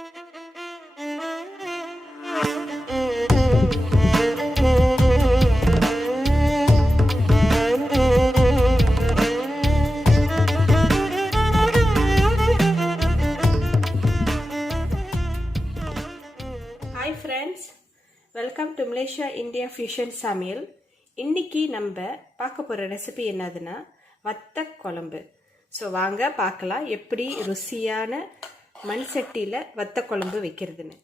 Hi friends, welcome to Malaysia-India fusion Samayal. இன்னைக்கு நம்ம பார்க்க போற ரெசிபி என்னதுன்னா வத்த குழம்பு. ஸோ வாங்க பார்க்கலாம் எப்படி ருசியான மண் சட்டியில் வத்த குழம்பு வைக்கிறதுன்னு.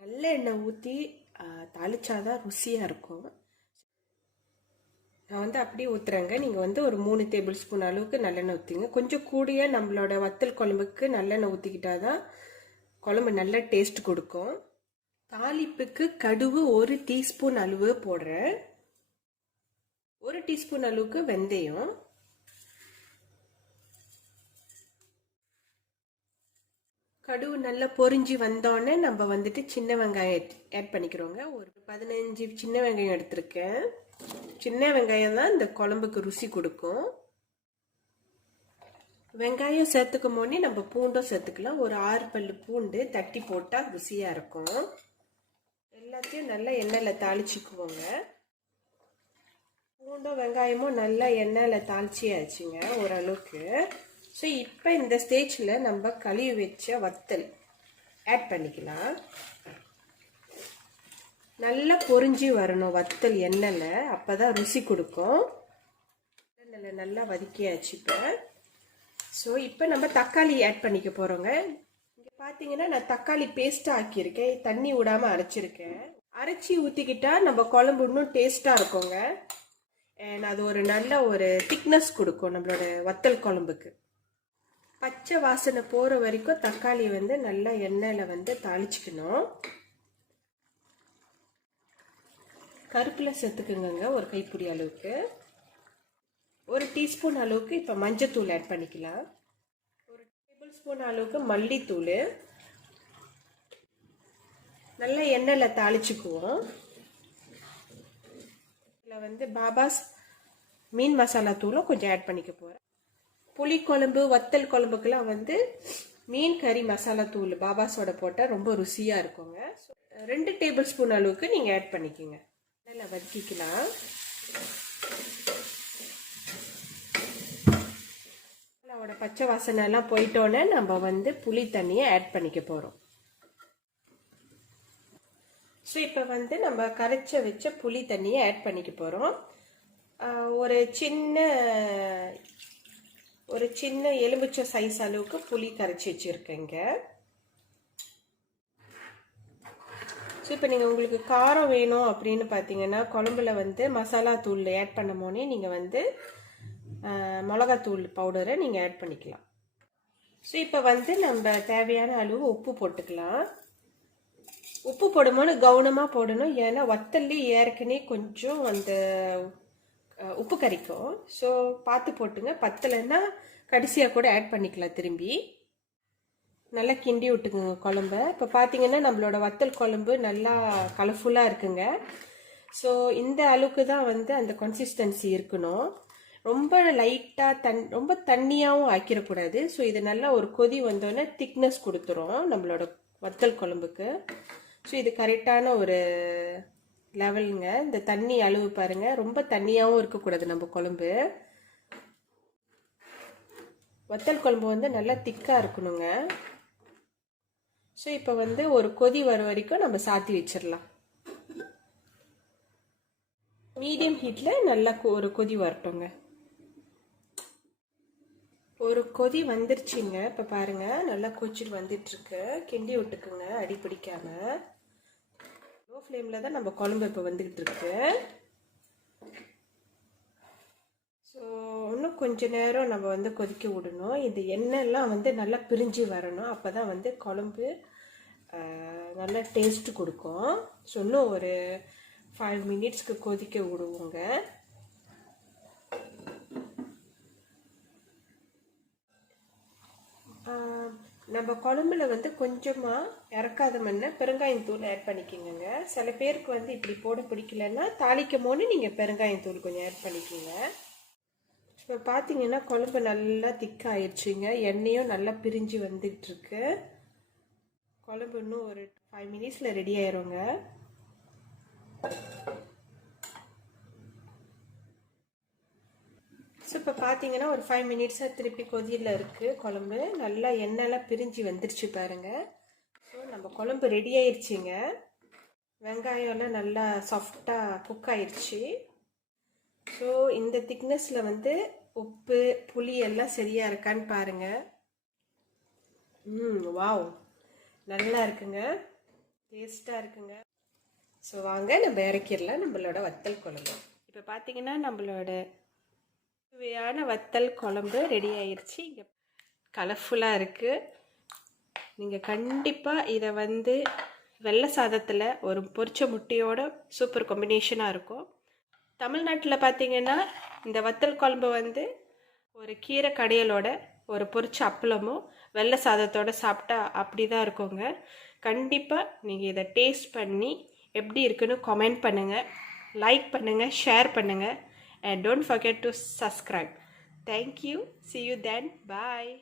நல்ல எண்ணெய் ஊற்றி தாளிச்சாதான் ருசியாக இருக்கும். நான் அப்படியே ஊற்றுறேங்க. நீங்கள் ஒரு 3 டேபிள் ஸ்பூன் அளவுக்கு நல்லெண்ணெய் ஊற்றிங்க. கொஞ்சம் கூடிய நம்மளோட வத்தல் குழம்புக்கு நல்லெண்ணெய் ஊற்றிக்கிட்டாதான் குழம்பு நல்ல டேஸ்ட் கொடுக்கும். தாளிப்புக்கு கடுகு 1 டீஸ்பூன் அளவு போடுறேன். 1 டீஸ்பூன் அளவுக்கு வெந்தயம், கடுகு நல்லா பொரிஞ்சு வந்தோடனே நம்ம சின்ன வெங்காயம் ஆட் பண்ணிக்கிறோங்க. ஒரு 15 சின்ன வெங்காயம் எடுத்திருக்கேன். சின்ன வெங்காயம் தான் இந்த குழம்புக்கு ருசி கொடுக்கும். வெங்காயம் சேர்த்துக்கும் போதே நம்ம பூண்டும் சேர்த்துக்கலாம். ஒரு 6 பல்லு பூண்டு தட்டி போட்டால் ருசியாக இருக்கும். எல்லாத்தையும் நல்லா எண்ணெயில் தாளிச்சுக்குவோங்க. பூண்டும் வெங்காயமும் நல்லா எண்ணெயில் தாளிச்சியாச்சுங்க ஓரளவுக்கு. ஸோ இப்போ இந்த ஸ்டேஜில் நம்ம கழுவி வச்ச வத்தல் ஆட் பண்ணிக்கலாம். நல்லா பொரிஞ்சு வரணும் வத்தல் எண்ணெயில், அப்போ தான் ருசி கொடுக்கும். எண்ணெயில் நல்லா வதக்கியாச்சு இப்போ. ஸோ இப்போ நம்ம தக்காளி ஆட் பண்ணிக்க போகிறோங்க. இங்கே பார்த்தீங்கன்னா நான் தக்காளி பேஸ்ட்டாக ஆக்கியிருக்கேன், தண்ணி விடாமல் அரைச்சிருக்கேன். அரைச்சி ஊற்றிக்கிட்டா நம்ம குழம்பு இன்னும் டேஸ்ட்டாக இருக்குங்க. அண்ட் அது ஒரு நல்ல ஒரு திக்னஸ் கொடுக்கும் நம்மளோட வத்தல் குழம்புக்கு. பச்சை வாசனை போகிற வரைக்கும் தக்காளி நல்லா எண்ணெயில் தாளிச்சிக்கணும். கருப்பில் சேர்த்துக்குங்க ஒரு கைப்பிடி அளவுக்கு. 1 டீஸ்பூன் அளவுக்கு இப்போ மஞ்சத்தூள் ஆட் பண்ணிக்கலாம். 1 டேபிள் ஸ்பூன் அளவுக்கு மல்லித்தூள் நல்லா எண்ணெயில் தாளிச்சுக்குவோம். இதில் பாபாஸ் மீன் மசாலா தூளும் கொஞ்சம் ஆட் பண்ணிக்க போகிறேன். புளி குழம்பு வத்தல் குழம்புக்கெல்லாம் மீன் கறி மசாலா தூள் பாபாஸோட போட்டால் ரொம்ப ருசியாக இருக்குங்க. 2 டேபிள் ஸ்பூன் அளவுக்கு நீங்கள் ஆட் பண்ணிக்கோங்க. நல்லா வதக்கிக்கலாம். அதோட பச்சை வாசனை எல்லாம் போயிட்டோன்னே நம்ம புளி தண்ணியை ஆட் பண்ணிக்க போகிறோம். ஸோ இப்போ நம்ம கரைச்ச வச்ச புளி தண்ணியை ஆட் பண்ணிக்க போகிறோம். ஒரு சின்ன எலுமிச்சை சைஸ் அளவுக்கு புளி கரைச்சி வச்சுருக்கேங்க. ஸோ இப்போ நீங்கள் உங்களுக்கு காரம் வேணும் அப்படின்னு பார்த்தீங்கன்னா குழம்புல மசாலா தூள் ஆட் பண்ணும் போதே நீங்கள் மிளகாத்தூள் பவுடரை நீங்கள் ஆட் பண்ணிக்கலாம். ஸோ இப்போ நம்ம தேவையான அளவு உப்பு போட்டுக்கலாம். உப்பு போடும்போது கவனமாக போடணும், ஏன்னா வத்தல்லி ஏற்கனவே கொஞ்சம் உப்பு கறிக்கும். ஸோ பார்த்து போட்டுங்க. பத்தலைன்னா கடைசியாக கூட ஆட் பண்ணிக்கலாம். திரும்பி நல்லா கிண்டி விட்டுக்குங்க குழம்ப. இப்போ பார்த்தீங்கன்னா நம்மளோட வத்தல் குழம்பு நல்லா கலர்ஃபுல்லாக இருக்குங்க. ஸோ இந்த அளவுக்கு தான் அந்த கன்சிஸ்டன்சி இருக்கணும். ரொம்ப லைட்டாக ரொம்ப தண்ணியாகவும் ஆக்கிடக்கூடாது. ஸோ இது நல்லா ஒரு கொதி வந்தோடனே திக்னஸ் கொடுத்துரும் நம்மளோட வத்தல் குழம்புக்கு. ஸோ இது கரெக்டான ஒரு லெவலுங்க. இந்த தண்ணி அளவு பாருங்க, ரொம்ப தண்ணியாகவும் இருக்கக்கூடாது நம்ம குழம்பு. வத்தல் குழம்பு நல்லா திக்காக இருக்கணுங்க. ஸோ இப்போ ஒரு கொதி வர வரைக்கும் நம்ம சாத்தி வச்சிடலாம். மீடியம் ஹீட்டில் நல்லா ஒரு கொதி வரட்டுங்க. ஒரு கொதி வந்துருச்சுங்க. இப்போ பாருங்க நல்லா கொச்சிட்டு வந்துட்டுருக்கு. கிண்டி விட்டுக்குங்க அடி பிடிக்காம. லோ ஃப்ளேமில் தான் நம்ம குழம்பு இப்போ வந்துக்கிட்டு இருக்கு. ஸோ இன்னும் கொஞ்ச நேரம் நம்ம கொதிக்க விடணும். இது எண்ணெய்லாம் நல்லா பிரிஞ்சு வரணும். அப்போ தான் குழம்பு நல்லா டேஸ்ட் கொடுக்கும். ஸோ இன்னும் ஒரு 5 மினிட்ஸ்க்கு கொதிக்க விடுவோங்க. நம்ம குழம்புல கொஞ்சமாக இறக்காத மண்ணை பெருங்காயம் தூள் ஆட் பண்ணிக்கோங்க. சில பேருக்கு இப்படி போட பிடிக்கலன்னா தாளிக்கும் போது நீங்கள் பெருங்காயம் தூள் கொஞ்சம் ஆட் பண்ணிக்கோங்க. இப்போ பார்த்தீங்கன்னா குழம்பு நல்லா திக்காயிடுச்சுங்க. எண்ணெயும் நல்லா பிரிஞ்சு வந்துட்டுருக்கு. குழம்பு இன்னும் ஒரு 5 மினிட்ஸில் ரெடி ஆயிருங்க. ஸோ இப்போ பார்த்தீங்கன்னா ஒரு 5 மினிட்ஸாக திருப்பி கொதியில் இருக்குது குழம்பு. நல்லா எண்ணெய்லாம் பிரிஞ்சு வந்துருச்சு பாருங்கள். ஸோ நம்ம குழம்பு ரெடி ஆயிடுச்சுங்க. வெங்காயம்லாம் நல்லா சாஃப்டாக குக் ஆயிடுச்சு. ஸோ இந்த திக்னஸில் வந்து உப்பு புளி எல்லாம் சரியாக இருக்கான்னு பாருங்கள். வாவ், நல்லா இருக்குங்க, டேஸ்ட்டாக இருக்குங்க. ஸோ வாங்க நம்ம இறக்கிடலாம் நம்மளோட வத்தல் குழம்பு. இப்போ பார்த்தீங்கன்னா நம்மளோட சுவையான வத்தல் குழம்பு ரெடி ஆயிடுச்சு. இங்கே கலர்ஃபுல்லாக இருக்குது. நீங்கள் கண்டிப்பாக இதை வந்து வெள்ளை சாதத்தில் ஒரு பொரிச்ச முட்டையோட சூப்பர் காம்பினேஷனாக இருக்கும். தமிழ்நாட்டில் பார்த்தீங்கன்னா இந்த வத்தல் குழம்பு வந்து ஒரு கீரை கடையலோட ஒரு பொரிச்ச அப்பளமும் வெள்ளை சாதத்தோடு சாப்பிட்டா அப்படி தான் இருக்குங்க. கண்டிப்பாக நீங்கள் இதை டேஸ்ட் பண்ணி எப்படி இருக்குன்னு கமெண்ட் பண்ணுங்கள், லைக் பண்ணுங்கள், ஷேர் பண்ணுங்கள், and don't forget to subscribe. Thank you. See you then. Bye.